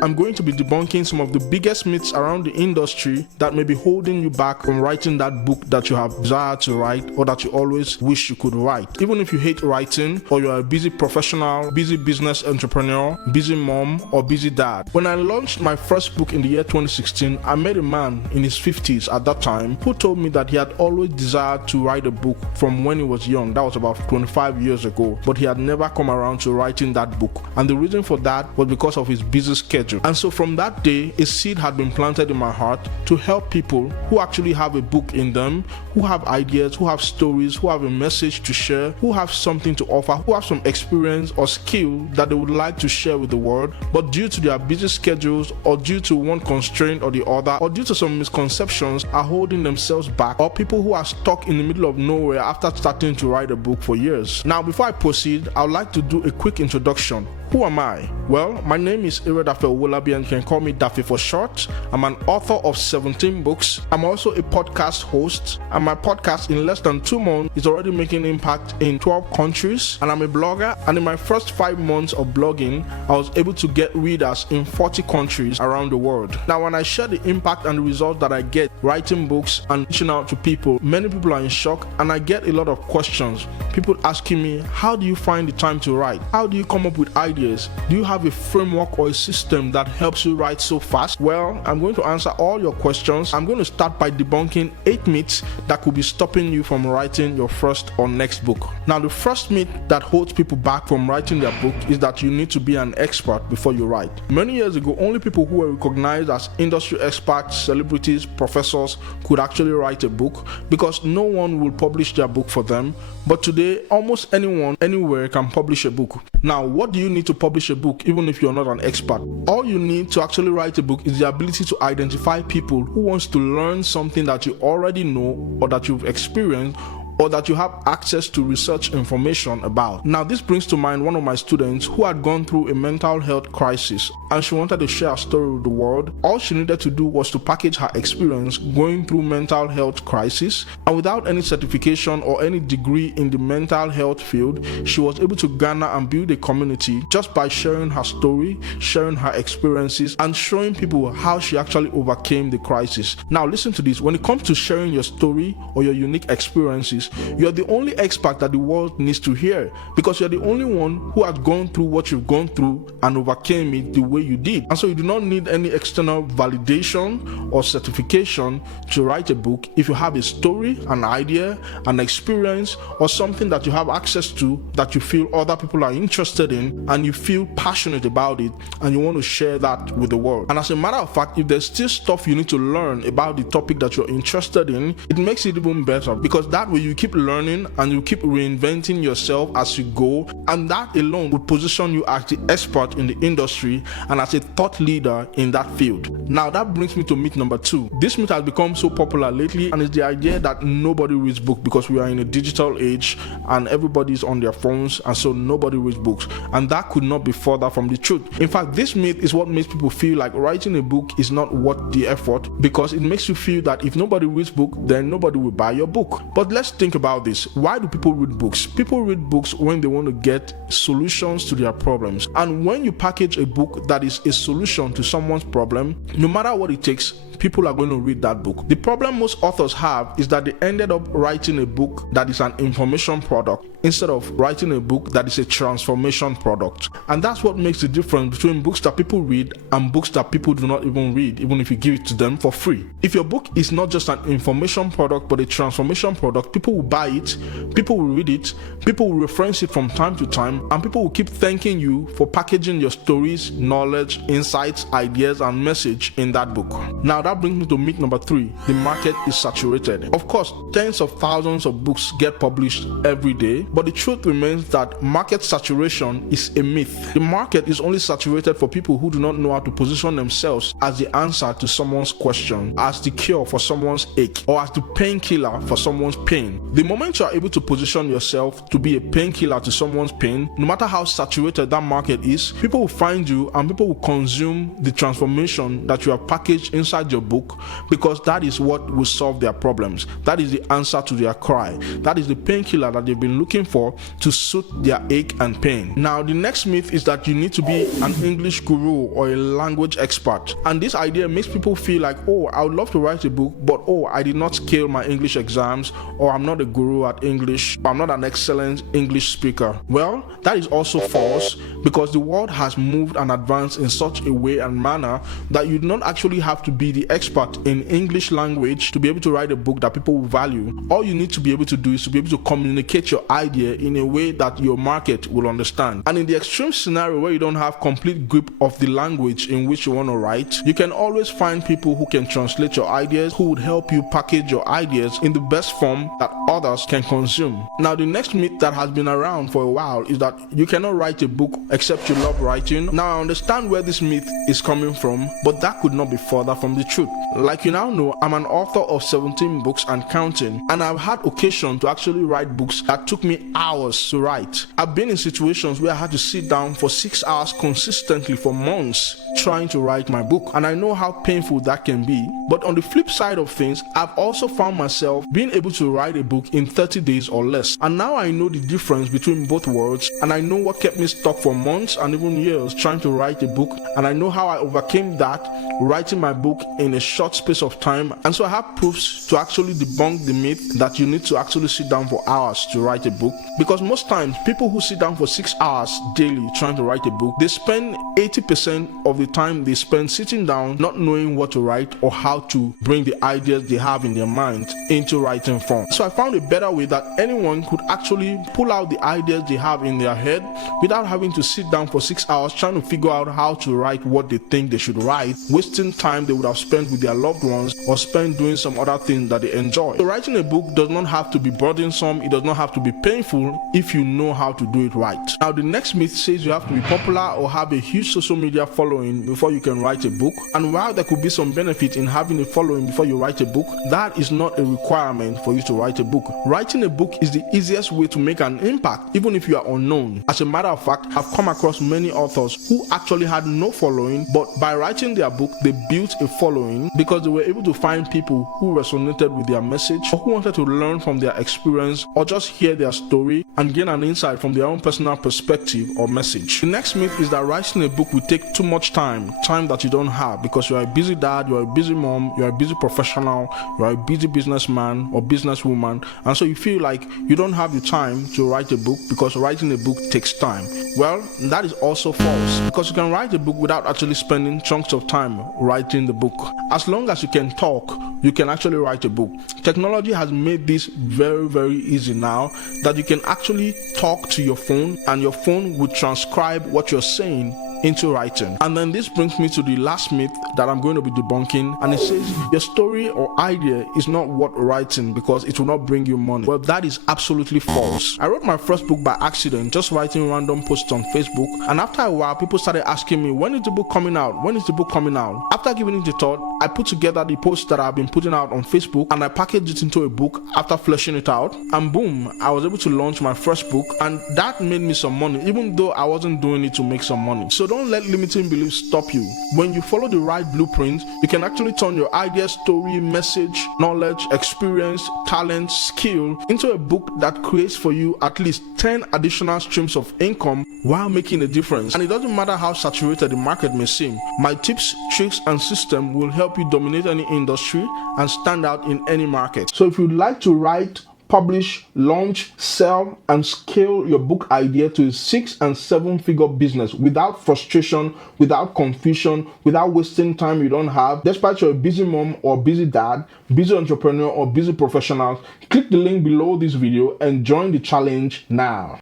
I'm going to be debunking some of the biggest myths around the industry that may be holding you back from writing that book that you have desired to write or that you always wish you could write. Even if you hate writing, or you're a busy professional, busy business entrepreneur, busy mom, or busy dad. When I launched my first book in the year 2016, I met a man in his 50s at that time who told me that he had always desired to write a book from when he was young. That was about 25 years ago, but he had never come around to writing that book. And the reason for that was because of his busy schedule. And so from that day, a seed had been planted in my heart to help people who actually have a book in them, who have ideas, who have stories, who have a message to share, who have something to offer, who have some experience or skill that they would like to share with the world, but due to their busy schedules or due to one constraint or the other, or due to some misconceptions, are holding themselves back, or people who are stuck in the middle of nowhere after starting to write a book for years. Now, before I proceed, I would like to do a quick introduction. Who am I? Well, my name is Iredafe Owolabi, and you can call me Dafe for short. I'm an author of 17 books. I'm also a podcast host, and my podcast in less than 2 months is already making impact in 12 countries. And I'm a blogger, and in my first 5 months of blogging, I was able to get readers in 40 countries around the world. Now, when I share the impact and the results that I get writing books and reaching out to people, many people are in shock, and I get a lot of questions. People asking me, how do you find the time to write? How do you come up with ideas? Do you have a framework or a system that helps you write so fast? Well, I'm going to answer all your questions. I'm going to start by debunking 8 myths that could be stopping you from writing your first or next book. Now, the first myth that holds people back from writing their book is that you need to be an expert before you write. Many years ago, only people who were recognized as industry experts, celebrities, professors could actually write a book because no one will publish their book for them. But today, almost anyone, anywhere can publish a book. Now, what do you need to publish a book even if you're not an expert? All you need to actually write a book is the ability to identify people who wants to learn something that you already know or that you've experienced or that you have access to research information about. Now, this brings to mind one of my students who had gone through a mental health crisis and she wanted to share her story with the world. All she needed to do was to package her experience going through mental health crisis, and without any certification or any degree in the mental health field, she was able to garner and build a community just by sharing her story, sharing her experiences, and showing people how she actually overcame the crisis. Now, listen to this. When it comes to sharing your story or your unique experiences, you're the only expert that the world needs to hear, because you're the only one who has gone through what you've gone through and overcame it the way you did. And so you do not need any external validation or certification to write a book if you have a story, an idea, an experience, or something that you have access to that you feel other people are interested in and you feel passionate about it and you want to share that with the world. And as a matter of fact, if there's still stuff you need to learn about the topic that you're interested in, it makes it even better, because that way you keep learning and you keep reinventing yourself as you go, and that alone would position you as the expert in the industry and as a thought leader in that field. Now, that brings me to myth number 2. This myth has become so popular lately, and it's the idea that nobody reads books because we are in a digital age and everybody's on their phones, and so nobody reads books. And that could not be further from the truth. In fact, this myth is what makes people feel like writing a book is not worth the effort, because it makes you feel that if nobody reads book, then nobody will buy your book. But let's think about this. Why do people read books? People read books when they want to get solutions to their problems. And when you package a book that is a solution to someone's problem, no matter what it takes, people are going to read that book. The problem most authors have is that they ended up writing a book that is an information product instead of writing a book that is a transformation product. And that's what makes the difference between books that people read and books that people do not even read, even if you give it to them for free. If your book is not just an information product but a transformation product, people will buy it, people will read it, people will reference it from time to time, and people will keep thanking you for packaging your stories, knowledge, insights, ideas, and message in that book. Now, that brings me to myth number 3. The market is saturated. Of course, tens of thousands of books get published every day, but the truth remains that market saturation is a myth. The market is only saturated for people who do not know how to position themselves as the answer to someone's question, as the cure for someone's ache, or as the painkiller for someone's pain. The moment you are able to position yourself to be a painkiller to someone's pain, no matter how saturated that market is, people will find you and people will consume the transformation that you have packaged inside your book, because that is what will solve their problems. That is the answer to their cry. That is the painkiller that they've been looking for to soothe their ache and pain. Now, the next myth is that you need to be an English guru or a language expert. And this idea makes people feel like, oh, I would love to write a book, but oh, I did not scale my English exams, or I'm not a guru at English, or I'm not an excellent English speaker. Well, that is also false, because the world has moved and advanced in such a way and manner that you do not actually have to be the expert in English language to be able to write a book that people will value. All you need to be able to do is to be able to communicate your idea in a way that your market will understand. And in the extreme scenario where you don't have complete grip of the language in which you want to write, you can always find people who can translate your ideas, who would help you package your ideas in the best form that others can consume. Now, the next myth that has been around for a while is that you cannot write a book except you love writing. Now, I understand where this myth is coming from, but that could not be further from the truth. Like you now know, I'm an author of 17 books and counting, and I've had occasion to actually write books that took me hours to write. I've been in situations where I had to sit down for 6 hours consistently for months trying to write my book, and I know how painful that can be. But on the flip side of things, I've also found myself being able to write a book in 30 days or less. And now I know the difference between both worlds, and I know what kept me stuck for months and even years trying to write a book, and I know how I overcame that, writing my book in a short space of time. And so I have proofs to actually debunk the myth that you need to actually sit down for hours to write a book, because most times people who sit down for 6 hours daily trying to write a book, they spend 80% of the time they spend sitting down not knowing what to write or how to bring the ideas they have in their mind into writing form. So I found a better way that anyone could actually pull out the ideas they have in their head without having to sit down for 6 hours trying to figure out how to write what they think they should write, wasting time they would have spent with their loved ones or spent doing some other thing that they enjoy. So writing a book does not have to be burdensome, it does not have to be painful if you know how to do it right. Now, the next myth says you have to be popular or have a huge social media following before you can write a book. And while there could be some benefit in having a following before you write a book, that is not a requirement for you to write a book. Writing a book is the easiest way to make an impact, even if you are unknown. As a matter of fact, I've come across many authors who actually had no following, but by writing their book, they built a following because they were able to find people who resonated with their message, or who wanted to learn from their experience, or just hear their story and gain an insight from their own personal perspective or message. The next myth is that writing a book will take too much time that you don't have, because you are a busy dad, you are a busy mom, you are a busy professional, you are a busy businessman or businesswoman, and so you feel like you don't have the time to write a book because writing a book takes time. Well, that is also false, because you can write a book without actually spending chunks of time writing the book. As long as you can talk, you can actually write a book. Technology has made this very, very easy now, that you can actually talk to your phone and your phone will transcribe what you're saying into writing. And then this brings me to the last myth that I'm going to be debunking, and it says your story or idea is not worth writing because it will not bring you money. Well, that is absolutely false. I wrote my first book by accident, just writing random posts on Facebook, and after a while people started asking me, when is the book coming out? When is the book coming out? After giving it a thought, I put together the posts that I've been putting out on Facebook and I packaged it into a book after fleshing it out, and boom, I was able to launch my first book, and that made me some money even though I wasn't doing it to make some money. So don't let limiting beliefs stop you. When you follow the right blueprint, you can actually turn your idea, story, message, knowledge, experience, talent, skill into a book that creates for you at least 10 additional streams of income while making a difference. And it doesn't matter how saturated the market may seem. My tips, tricks, and system will help you dominate any industry and stand out in any market. So if you'd like to write, publish, launch, sell, and scale your book idea to a 6- and 7-figure business without frustration, without confusion, without wasting time you don't have, despite you're a busy mom or busy dad, busy entrepreneur or busy professional, click the link below this video and join the challenge now.